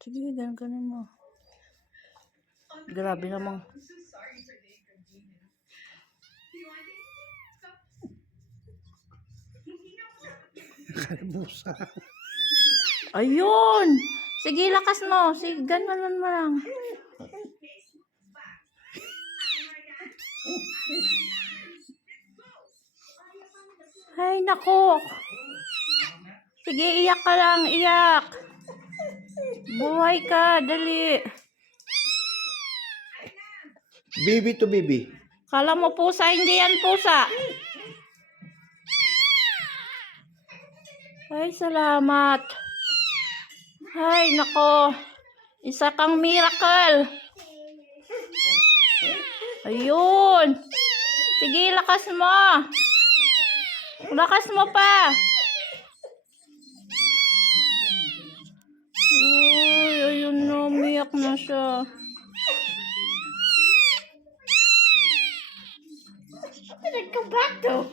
Sige, ganun mo. Grabe namang. Kalbusa. Ayun! Sige, lakas mo. Sige, ganun mo lang. Ay, naku. Sige, iyak ka lang, iyak. Buhay ka, dali. Bibi to bibi. Kala mo pusa, hindi yan pusa. Ay, salamat. Ay, nako. Isa kang miracle. Ayun. Sige, lakas mo. Lakas mo pa. Uy, ayun na. Umiyak na siya. Go back to.